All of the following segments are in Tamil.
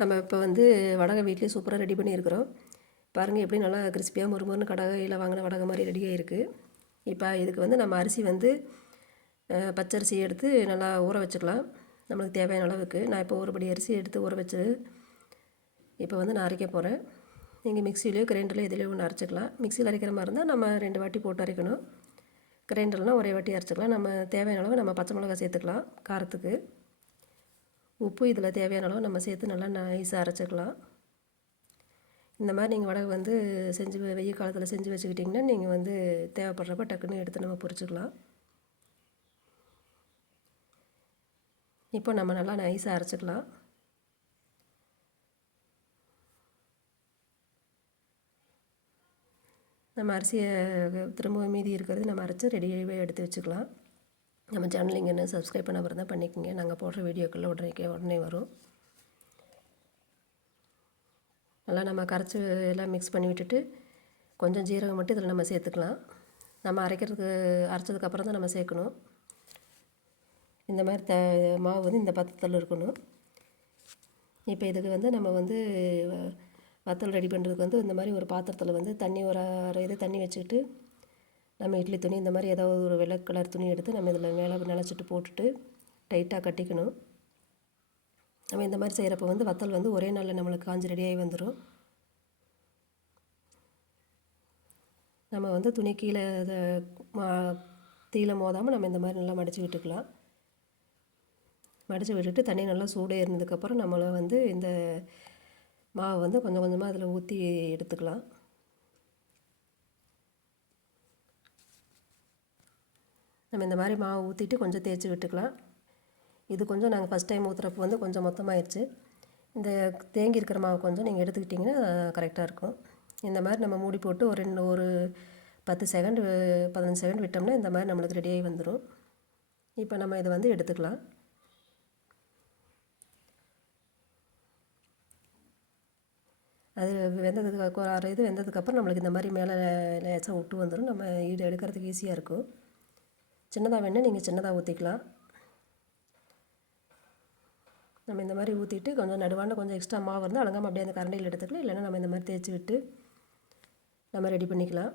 நம்ம இப்போ வந்து வடகை வீட்லேயே சூப்பராக ரெடி பண்ணியிருக்கிறோம். பாருங்கள் எப்படி நல்லா கிறிஸ்பியாக முறுமுறுன்னு கடகையில் வாங்கின வடகை மாதிரி ரெடியாக இருக்குது இப்போ இதுக்கு வந்து நம்ம அரிசி வந்து பச்சரிசி எடுத்து நல்லா ஊற வச்சுக்கலாம். நம்மளுக்கு தேவையான அளவுக்கு. நான் இப்போ ஒரு படி அரிசி எடுத்து ஊற வச்சு இப்போ வந்து நான் அரைக்க போகிறேன் நீங்கள் மிக்சிலையோ கிரைண்டர்லையோ எதுலேயோ ஒன்று அரைச்சிக்கலாம். மிக்சியில் அரைக்கிற மாதிரி இருந்தால் நம்ம ரெண்டு வாட்டி போட்டு அரைக்கணும். கிரைண்டர்லாம் ஒரே வாட்டி அரைச்சிக்கலாம். நம்ம தேவையான அளவு நம்ம பச்சை மிளகாய் சேர்த்துக்கலாம் காரத்துக்கு. உப்பு இதில் தேவையான அளவு நம்ம சேர்த்து நல்லா நைஸாக அரைச்சிக்கலாம். இந்த மாதிரி நீங்கள் வடகை வந்து செஞ்சு வெயில் காலத்தில் செஞ்சு வச்சுக்கிட்டிங்கன்னா நீங்கள் வந்து தேவைப்படுறப்ப டக்குன்னு எடுத்து நம்ம பொரிச்சுக்கலாம். இப்போ நம்ம நல்லா நைஸாக அரைச்சிக்கலாம். நம்ம அரிசியை திரும்ப மீதி இருக்கிறது நம்ம அரைச்சி ரெடியாகவே எடுத்து வச்சுக்கலாம். நம்ம சேனல் இங்கே என்ன சப்ஸ்கிரைப் பண்ண தான் பண்ணிக்கோங்க. நாங்கள் போடுற வீடியோக்களில் உடனே உடனே வரும். நல்லா நம்ம கரைச்சி எல்லாம் மிக்ஸ் பண்ணி விட்டுட்டு கொஞ்சம் ஜீரகம் மட்டும் இதில் நம்ம சேர்த்துக்கலாம். நம்ம அரைக்கிறதுக்கு அரைச்சதுக்கப்புறம் தான் நம்ம சேர்க்கணும். இந்த மாதிரி த மாவு வந்து இந்த பத்தத்தில் இருக்கணும். இப்போ இதுக்கு வந்து நம்ம வந்து வத்தல் ரெடி பண்ணுறதுக்கு வந்து இந்த மாதிரி ஒரு பாத்திரத்தில் வந்து தண்ணி ஒரு அரை இது தண்ணி வச்சுக்கிட்டு நம்ம இட்லி துணி இந்த மாதிரி ஏதாவது ஒரு வெள்ளை கலர் துணி எடுத்து நம்ம இதில் மேலே நினச்சிட்டு போட்டுட்டு டைட்டாக கட்டிக்கணும். நம்ம இந்த மாதிரி செய்கிறப்ப வந்து வத்தல் வந்து ஒரே நாளில் நம்மளுக்கு காஞ்சி ரெடியாகி வந்துடும் நம்ம வந்து துணி கீழே இதை மா தீயில மோதாமல் நம்ம இந்த மாதிரி நல்லா மடித்து விட்டுக்கலாம். மடித்து விட்டுட்டு தண்ணி நல்லா சூடாக இருந்ததுக்கப்புறம் நம்மளை வந்து இந்த மாவை வந்து கொஞ்சம் கொஞ்சமாக அதில் ஊற்றி எடுத்துக்கலாம். நம்ம இந்த மாதிரி மாவு ஊற்றிட்டு கொஞ்சம் தேய்ச்சி விட்டுக்கலாம். இது கொஞ்சம் நாங்கள் ஃபஸ்ட் டைம் ஊற்றுறப்போ வந்து கொஞ்சம் மொத்தமாகிடுச்சு இந்த தேங்கி இருக்கிற மாவு கொஞ்சம் நீங்கள் எடுத்துக்கிட்டிங்கன்னா கரெக்டாக இருக்கும். இந்த மாதிரி நம்ம மூடி போட்டு ஒரு ரெண்டு ஒரு பத்து செகண்ட் பதினஞ்சு செகண்ட் விட்டோம்னா இந்த மாதிரி நம்மளுக்கு ரெடியாகி வந்துடும் இப்போ நம்ம இதை வந்து எடுத்துக்கலாம். அது வெந்ததுக்கு ஒரு அரை இது வெந்ததுக்கப்புறம் நம்மளுக்கு இந்த மாதிரி மேலே லேசாக விட்டு வந்துடும் நம்ம ஈடு எடுக்கிறதுக்கு ஈஸியாக இருக்கும். சின்னதாக வேணால் நீங்கள் சின்னதாக ஊற்றிக்கலாம் நம்ம இந்த மாதிரி ஊற்றிட்டு கொஞ்சம் நடுவான கொஞ்சம் எக்ஸ்ட்ரா மாவு இருந்தால் அலங்காமல் அப்படியே அந்த கரண்டியில் எடுத்துக்கலாம். இல்லைன்னா நம்ம இந்த மாதிரி தேய்ச்சி விட்டு நம்ம ரெடி பண்ணிக்கலாம்.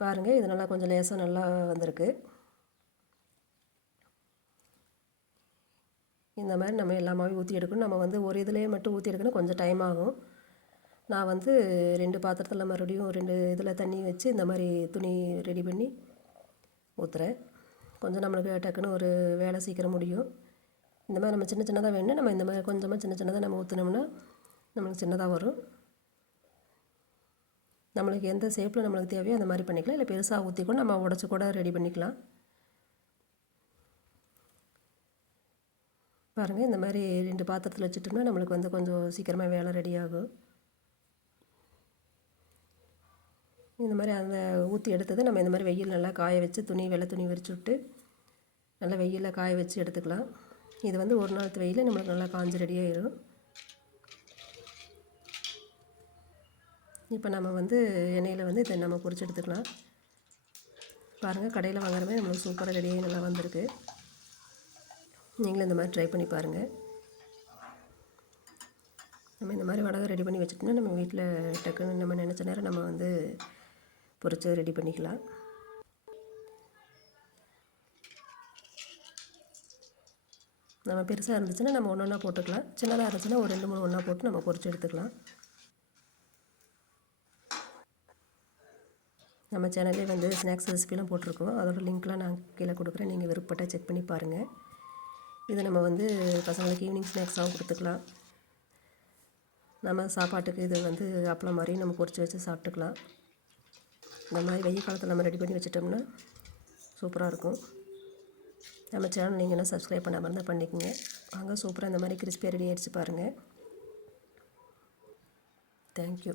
பாருங்கள் இது நல்லா கொஞ்சம் லேசாக நல்லா வந்திருக்கு. இந்த மாதிரி நம்ம எல்லா மாவையும் ஊற்றி எடுக்கணும். நம்ம வந்து ஒரு இதுலேயே மட்டும் ஊற்றி எடுக்கணும். கொஞ்சம் டைம் ஆகும். நான் வந்து ரெண்டு பாத்திரத்தில் மறுபடியும் ரெண்டு இதில் தண்ணி வச்சு இந்த மாதிரி துணி ரெடி பண்ணி ஊற்றுறேன் கொஞ்சம் நம்மளுக்கு டக்குன்னு ஒரு வேலை சீக்கிரம் முடியும். இந்த மாதிரி நம்ம சின்ன சின்னதாக வேணும் நம்ம இந்த மாதிரி கொஞ்சமாக சின்ன சின்னதாக நம்ம ஊற்றினோம்னா நம்மளுக்கு சின்னதாக வரும். நம்மளுக்கு எந்த ஷேப்பில் நம்மளுக்கு தேவையோ அந்த மாதிரி பண்ணிக்கலாம். இல்லை பெருசாக ஊற்றி கூட நம்ம உடச்சி கூட ரெடி பண்ணிக்கலாம். பாருங்கள் இந்த மாதிரி ரெண்டு பாத்திரத்தில் வச்சுட்டோம்னா நம்மளுக்கு வந்து கொஞ்சம் சீக்கிரமாக வேலை ரெடி ஆகும். இந்த மாதிரி அந்த ஊற்றி எடுத்தது நம்ம இந்த மாதிரி வெயில் நல்லா காய வச்சு துணி வெள்ளை துணி விரிச்சு விட்டு நல்லா வெயிலில் காய வச்சு எடுத்துக்கலாம். இது வந்து ஒரு நாள் வெயில் நம்மளுக்கு நல்லா காஞ்சு ரெடியாகிடும் இப்போ நம்ம வந்து எண்ணெயில் வந்து இதை நம்ம பொறிச்சு எடுத்துக்கலாம். பாருங்கள் கடையில் வாங்குறமே நம்மளுக்கு சூப்பராக ரெடியாகி நல்லா வந்திருக்கு. நீங்களும் இந்த மாதிரி ட்ரை பண்ணி பாருங்கள் நம்ம இந்த மாதிரி வடகை ரெடி பண்ணி வச்சுட்டோம்னா நம்ம வீட்டில் டக்குன்னு நம்ம நினச்ச நேரம் நம்ம வந்து பொறிச்சு ரெடி பண்ணிக்கலாம். நம்ம பெருசாக இருந்துச்சுன்னா நம்ம ஒன்று ஒன்றா போட்டுக்கலாம். சின்னதாக இருந்துச்சுன்னா ஒரு ரெண்டு மூணு ஒன்றா போட்டு நம்ம பொறிச்சு எடுத்துக்கலாம். நம்ம சேனல்லே வந்து ஸ்நாக்ஸ் ரெசிபிலாம் போட்டிருக்கோம். அதோட லிங்க்லாம் நான் கீழே கொடுக்குறேன். நீங்கள் விருப்பப்பட்டால் செக் பண்ணி பாருங்கள் இது நம்ம வந்து பசங்களுக்கு ஈவினிங் ஸ்நாக்ஸாகவும் கொடுத்துக்கலாம். நம்ம சாப்பாட்டுக்கு இது வந்து அப்பளம் மாதிரி நம்ம பொறிச்சு வச்சு சாப்பிட்டுக்கலாம். இந்த மாதிரி வெயில் காலத்தில் நம்ம ரெடி பண்ணி வச்சிட்டோம்னா சூப்பராக இருக்கும். நம்ம சேனல் நீங்கள் என்ன சப்ஸ்கிரைப் பண்ணாமல் இருந்தால் பண்ணிக்கோங்க. வாங்க சூப்பராக இந்த மாதிரி கிறிஸ்பியாக ரெடி ஆகிடுச்சு பாருங்கள் தேங்க்யூ